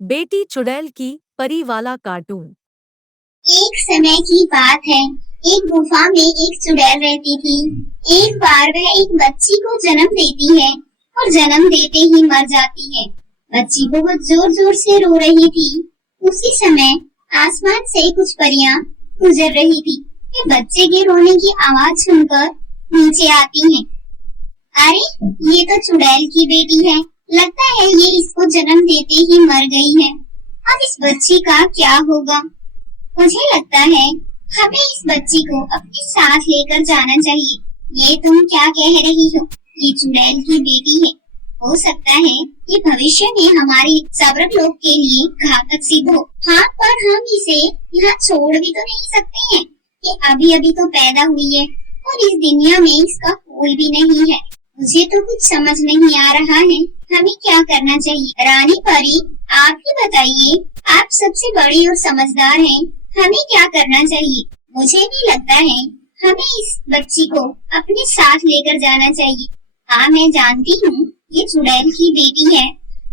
बेटी चुड़ैल की परी वाला कार्टून। एक समय की बात है। एक गुफा में एक चुड़ैल रहती थी। एक बार वह एक बच्ची को जन्म देती है और जन्म देते ही मर जाती है। बच्ची बहुत जोर जोर से रो रही थी। उसी समय आसमान से कुछ परियां गुजर रही थी। वे बच्चे के रोने की आवाज सुनकर नीचे आती हैं। अरे, ये तो चुड़ैल की बेटी है। लगता है ये इसको जन्म देते ही मर गई है। अब इस बच्ची का क्या होगा? मुझे लगता है हमें इस बच्ची को अपने साथ लेकर जाना चाहिए। ये तुम क्या कह रही हो? ये चुड़ैल की बेटी है। हो सकता है ये भविष्य में हमारे सब लोग के लिए घातक सिद्ध हो। हाँ, पर हम इसे यहाँ छोड़ भी तो नहीं सकते हैं। ये अभी अभी तो पैदा हुई है और इस दुनिया में इसका कोई भी नहीं है। मुझे तो कुछ समझ नहीं आ रहा है। हमें क्या करना चाहिए? रानी परी, आप ही बताइए। आप सबसे बड़ी और समझदार हैं। हमें क्या करना चाहिए? मुझे भी लगता है हमें इस बच्ची को अपने साथ लेकर जाना चाहिए। हाँ, मैं जानती हूँ ये चुड़ैल की बेटी है,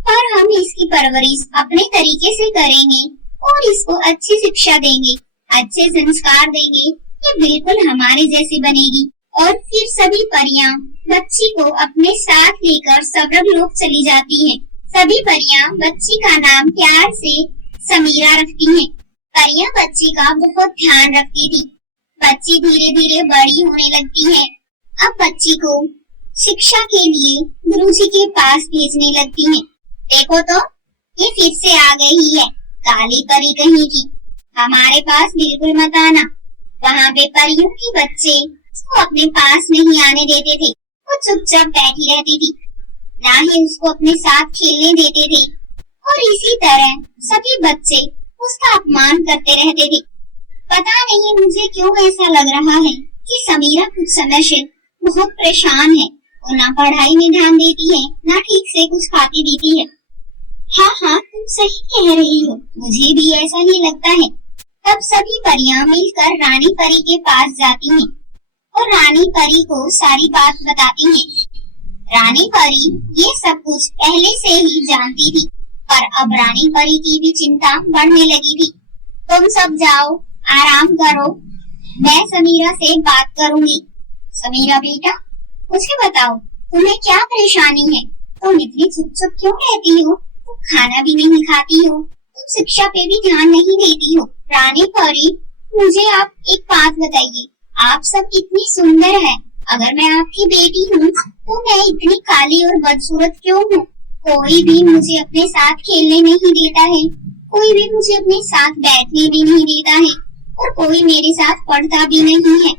पर हम इसकी परवरिश अपने तरीके से करेंगे और इसको अच्छी शिक्षा देंगे, अच्छे संस्कार देंगे। ये बिल्कुल हमारे जैसी बनेगी। और फिर सभी परियां बच्ची को अपने साथ लेकर स्वर्गलोक चली जाती हैं। सभी परियां बच्ची का नाम प्यार से समीरा रखती हैं। परियां बच्ची का बहुत ध्यान रखती थी। बच्ची धीरे धीरे बड़ी होने लगती है। अब बच्ची को शिक्षा के लिए गुरुजी के पास भेजने लगती हैं। देखो तो, ये फिर से आ गई है, काली परी कहीं की। हमारे पास बिल्कुल मत आना। वहाँ पे परियों के बच्चे उसको अपने पास नहीं आने देते थे। वो चुपचाप बैठी रहती थी, ना ही उसको अपने साथ खेलने देते थे। और इसी तरह सभी बच्चे उसका अपमान करते रहते थे। पता नहीं मुझे क्यों ऐसा लग रहा है कि समीरा कुछ समय से बहुत परेशान है। वो ना पढ़ाई में ध्यान देती है, ना ठीक से कुछ खाती पीती है। हाँ हाँ, तुम सही कह रही हो, मुझे भी ऐसा ही लगता है। तब सभी परियां मिलकर रानी परी के पास जाती हैं और रानी परी को सारी बात बताती हैं। रानी परी ये सब कुछ पहले से ही जानती थी, पर अब रानी परी की भी चिंता बढ़ने लगी थी। तुम सब जाओ, आराम करो, मैं समीरा से बात करूंगी। समीरा बेटा, मुझे बताओ, तुम्हें क्या परेशानी है? तुम इतनी चुप चुप क्यों रहती हो? तुम खाना भी नहीं खाती हो, तुम शिक्षा पे भी ध्यान नहीं देती हो। रानी परी, मुझे आप एक बात बताइए। आप सब इतनी सुंदर है। अगर मैं आपकी बेटी हूँ तो मैं इतनी काली और बदसूरत क्यों हूँ? कोई भी मुझे अपने साथ खेलने नहीं देता है, कोई भी मुझे अपने साथ बैठने भी नहीं देता है और कोई मेरे साथ पढ़ता भी नहीं है।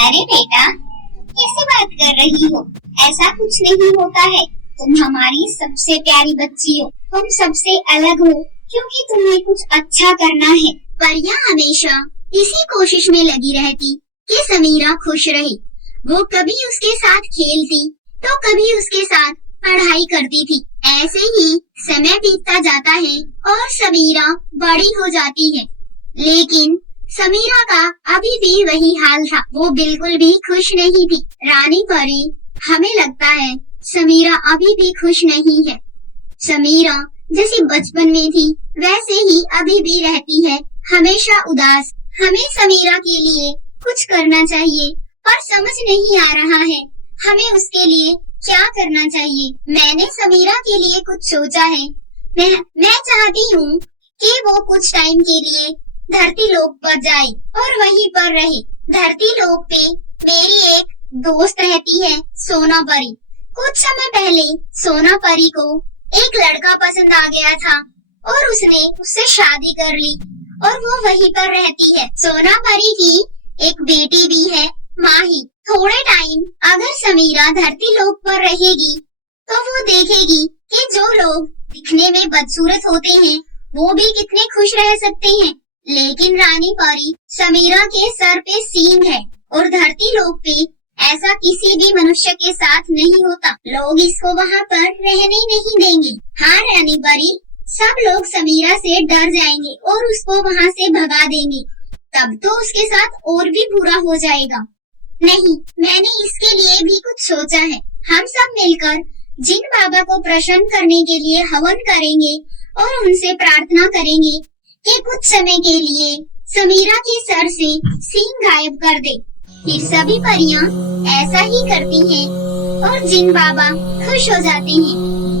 अरे बेटा, कैसे बात कर रही हो? ऐसा कुछ नहीं होता है। तुम हमारी सबसे प्यारी बच्ची हो। तुम सबसे अलग हो क्योंकि तुम्हें कुछ अच्छा करना है। परियां हमेशा इसी कोशिश में लगी रहती कि समीरा खुश रहे। वो कभी उसके साथ खेलती तो कभी उसके साथ पढ़ाई करती थी। ऐसे ही समय बीतता जाता है और समीरा बड़ी हो जाती है, लेकिन समीरा का अभी भी वही हाल था। वो बिल्कुल भी खुश नहीं थी। रानी परी, हमें लगता है समीरा अभी भी खुश नहीं है। समीरा जैसे बचपन में थी वैसे ही अभी भी रहती है, हमेशा उदास। हमें समीरा के लिए कुछ करना चाहिए, पर समझ नहीं आ रहा है हमें उसके लिए क्या करना चाहिए। मैंने समीरा के लिए कुछ सोचा है। मैं चाहती हूँ कि वो कुछ टाइम के लिए धरती लोक पर जाए और वहीं पर रहे। धरती लोक पे मेरी एक दोस्त रहती है, सोना परी। कुछ समय पहले सोना परी को एक लड़का पसंद आ गया था और उसने उससे शादी कर ली और वो वहीं पर रहती है। सोना परी की एक बेटी भी है, माही। थोड़े टाइम अगर समीरा धरती लोक पर रहेगी तो वो देखेगी कि जो लोग दिखने में बदसूरत होते हैं वो भी कितने खुश रह सकते हैं। लेकिन रानी परी, समीरा के सर पे सींग है और धरती लोक पे ऐसा किसी भी मनुष्य के साथ नहीं होता। लोग इसको वहाँ पर रहने नहीं देंगे। हाँ रानी परी, सब लोग समीरा से डर जाएंगे और उसको वहाँ से भगा देंगे। तब तो उसके साथ और भी बुरा हो जाएगा। नहीं, मैंने इसके लिए भी कुछ सोचा है। हम सब मिलकर जिन बाबा को प्रसन्न करने के लिए हवन करेंगे और उनसे प्रार्थना करेंगे कि कुछ समय के लिए समीरा के सर से सींग गायब कर दे। फिर सभी परियां ऐसा ही करती हैं और जिन बाबा खुश हो जाते हैं।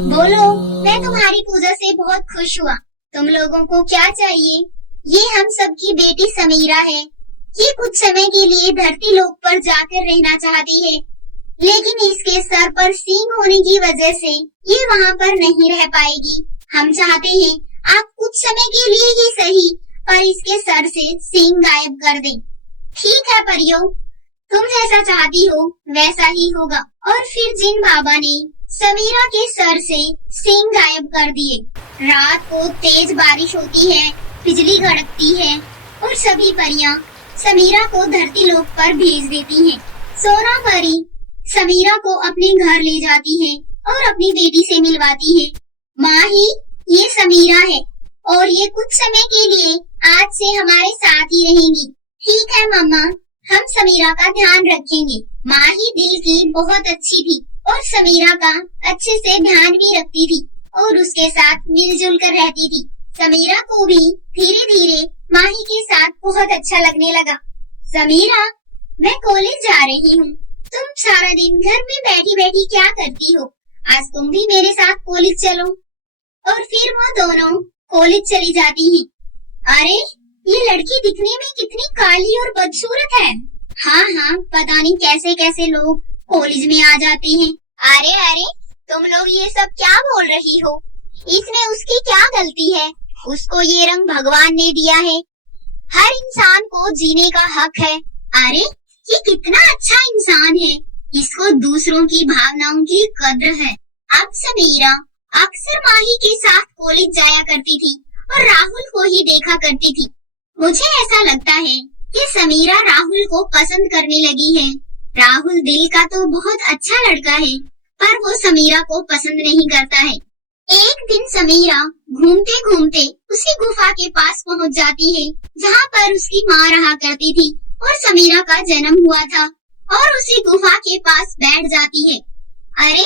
बोलो, मैं तुम्हारी पूजा से बहुत खुश हुआ। तुम लोगों को क्या चाहिए? ये हम सबकी बेटी समीरा है। ये कुछ समय के लिए धरती लोक पर जाकर रहना चाहती है, लेकिन इसके सर पर सींग होने की वजह से ये वहाँ पर नहीं रह पाएगी। हम चाहते हैं आप कुछ समय के लिए ही सही, पर इसके सर से सींग गायब कर दें। ठीक है परियों, तुम जैसा चाहती हो वैसा ही होगा। और फिर जिन बाबा ने समीरा के सर से सींग गायब कर दिए। रात को तेज बारिश होती है, बिजली कड़कती है और सभी परियां समीरा को धरती लोक पर भेज देती हैं। सोना परी समीरा को अपने घर ले जाती है और अपनी बेटी से मिलवाती है। माही, ये समीरा है और ये कुछ समय के लिए आज से हमारे साथ ही रहेंगी। ठीक है मम्मा, हम समीरा का ध्यान रखेंगे। माही दिल की बहुत अच्छी थी और समीरा का अच्छे से ध्यान भी रखती थी और उसके साथ मिलजुल कर रहती थी। समीरा को भी धीरे धीरे माही के साथ बहुत अच्छा लगने लगा। समीरा, मैं कॉलेज जा रही हूँ। तुम सारा दिन घर में बैठी बैठी क्या करती हो? आज तुम भी मेरे साथ कॉलेज चलो। और फिर वो दोनों कॉलेज चली जाती हैं। अरे, ये लड़की दिखने में कितनी काली और बदसूरत है। हाँ, पता नहीं कैसे कैसे लोग कॉलेज में आ जाते हैं। अरे, तुम लोग ये सब क्या बोल रही हो? इसमें उसकी क्या गलती है? उसको ये रंग भगवान ने दिया है। हर इंसान को जीने का हक है। अरे, ये कितना अच्छा इंसान है। इसको दूसरों की भावनाओं की कद्र है। अब समीरा अक्सर माही के साथ कॉलेज जाया करती थी और राहुल को ही देखा करती थी। मुझे ऐसा लगता है कि समीरा राहुल को पसंद करने लगी है। राहुल दिल का तो बहुत अच्छा लड़का है, पर वो समीरा को पसंद नहीं करता है। एक दिन समीरा घूमते घूमते उसी गुफा के पास पहुंच जाती है जहाँ पर उसकी माँ रहा करती थी और समीरा का जन्म हुआ था, और उसी गुफा के पास बैठ जाती है। अरे,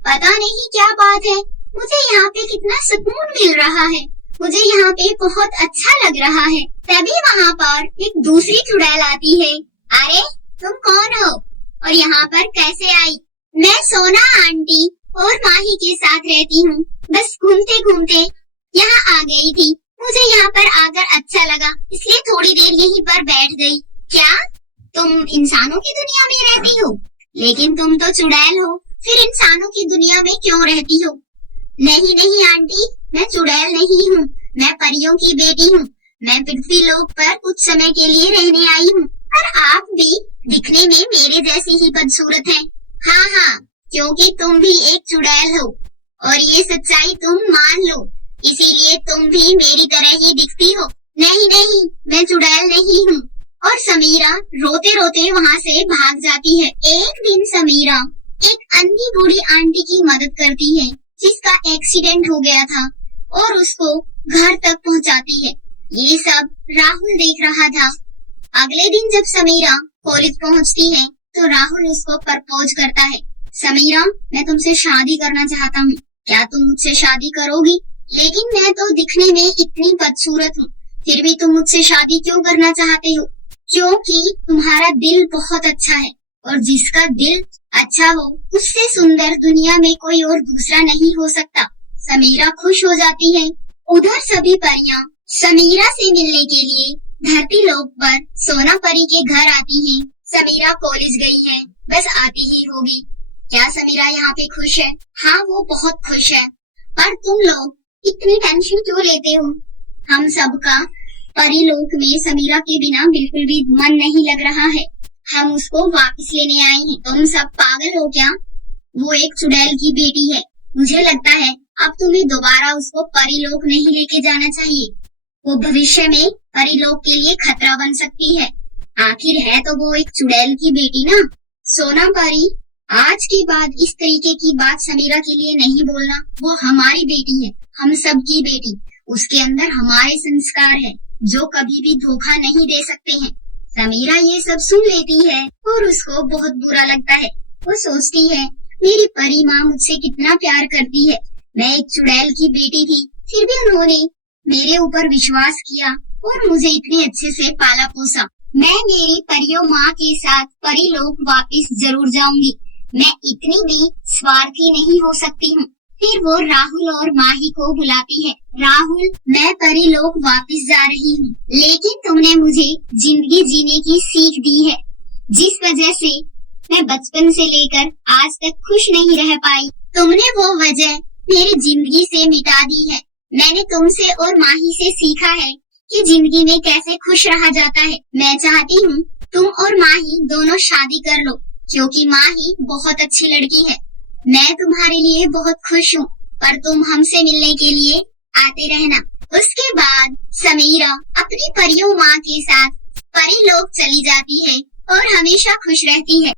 पता नहीं क्या बात है, मुझे यहाँ पे कितना सुकून मिल रहा है। मुझे यहाँ पे बहुत अच्छा लग रहा है। तभी वहाँ पर एक दूसरी चुड़ैल आती है। अरे, तुम कौन हो और यहाँ पर कैसे आई? मैं सोना आंटी और माही के साथ रहती हूँ। बस घूमते घूमते यहाँ आ गई थी। मुझे यहाँ पर आकर अच्छा लगा, इसलिए थोड़ी देर यहीं पर बैठ गई। क्या तुम इंसानों की दुनिया में रहती हो? लेकिन तुम तो चुड़ैल हो, फिर इंसानों की दुनिया में क्यों रहती हो? नहीं आंटी, मैं चुड़ैल नहीं हूँ, मैं परियों की बेटी हूँ। मैं पृथ्वी लोक पर कुछ समय के लिए रहने आई हूँ, और आप भी दिखने में मेरे जैसी ही बदसूरत हैं। हाँ, क्योंकि तुम भी एक चुड़ैल हो और ये सच्चाई तुम मान लो, इसीलिए तुम भी मेरी तरह ही दिखती हो। नहीं, मैं चुड़ैल नहीं हूँ। और समीरा रोते रोते वहाँ से भाग जाती है। एक दिन समीरा एक अंधी बूढ़ी आंटी की मदद करती है जिसका एक्सीडेंट हो गया था और उसको घर तक पहुँचाती है। ये सब राहुल देख रहा था। अगले दिन जब समीरा कॉलेज पहुँचती है तो राहुल उसको प्रपोज करता है। समीरा, मैं तुमसे शादी करना चाहता हूँ, क्या तुम मुझसे शादी करोगी? लेकिन मैं तो दिखने में इतनी बदसूरत हूँ, फिर भी तुम मुझसे शादी क्यों करना चाहते हो? क्योंकि तुम्हारा दिल बहुत अच्छा है और जिसका दिल अच्छा हो उससे सुंदर दुनिया में कोई और दूसरा नहीं हो सकता। समीरा खुश हो जाती है। उधर सभी परियां समीरा से मिलने के लिए धरती लोक पर सोना परी के घर आती हैं। समीरा कॉलेज गई है, बस आती ही होगी। क्या समीरा यहाँ पे खुश है? हाँ, वो बहुत खुश है। पर तुम लोग इतनी टेंशन क्यों लेते हो? हम सबका परिलोक में समीरा के बिना बिल्कुल भी मन नहीं लग रहा है। हम उसको वापस लेने आए हैं। तुम सब पागल हो क्या? वो एक चुड़ैल की बेटी है। मुझे लगता है अब तुम्हें दोबारा उसको परिलोक नहीं लेके जाना चाहिए। वो भविष्य में परिलोक के लिए खतरा बन सकती है। आखिर है तो वो एक चुड़ैल की बेटी ना। सोना परी, आज के बाद इस तरीके की बात समीरा के लिए नहीं बोलना। वो हमारी बेटी है, हम सब की बेटी। उसके अंदर हमारे संस्कार है जो कभी भी धोखा नहीं दे सकते हैं। समीरा ये सब सुन लेती है और उसको बहुत बुरा लगता है। वो सोचती है, मेरी परी माँ मुझसे कितना प्यार करती है। मैं एक चुड़ैल की बेटी थी फिर भी उन्होंने मेरे ऊपर विश्वास किया और मुझे इतने अच्छे से पाला पोसा। मैं मेरी परियों माँ के साथ परीलोक वापस जरूर जाऊंगी। मैं इतनी भी स्वार्थी नहीं हो सकती हूँ। फिर वो राहुल और माही को बुलाती है। राहुल, मैं परीलोक वापस जा रही हूँ, लेकिन तुमने मुझे जिंदगी जीने की सीख दी है, जिस वजह से मैं बचपन से लेकर आज तक खुश नहीं रह पाई। तुमने वो वजह मेरी जिंदगी से मिटा दी है। मैंने तुमसे और माही से सीखा है कि जिंदगी में कैसे खुश रहा जाता है। मैं चाहती हूँ तुम और माही दोनों शादी कर लो, क्योंकि माही बहुत अच्छी लड़की है। मैं तुम्हारे लिए बहुत खुश हूँ, पर तुम हमसे मिलने के लिए आते रहना। उसके बाद समीरा अपनी परियों माँ के साथ परीलोक चली जाती है और हमेशा खुश रहती है।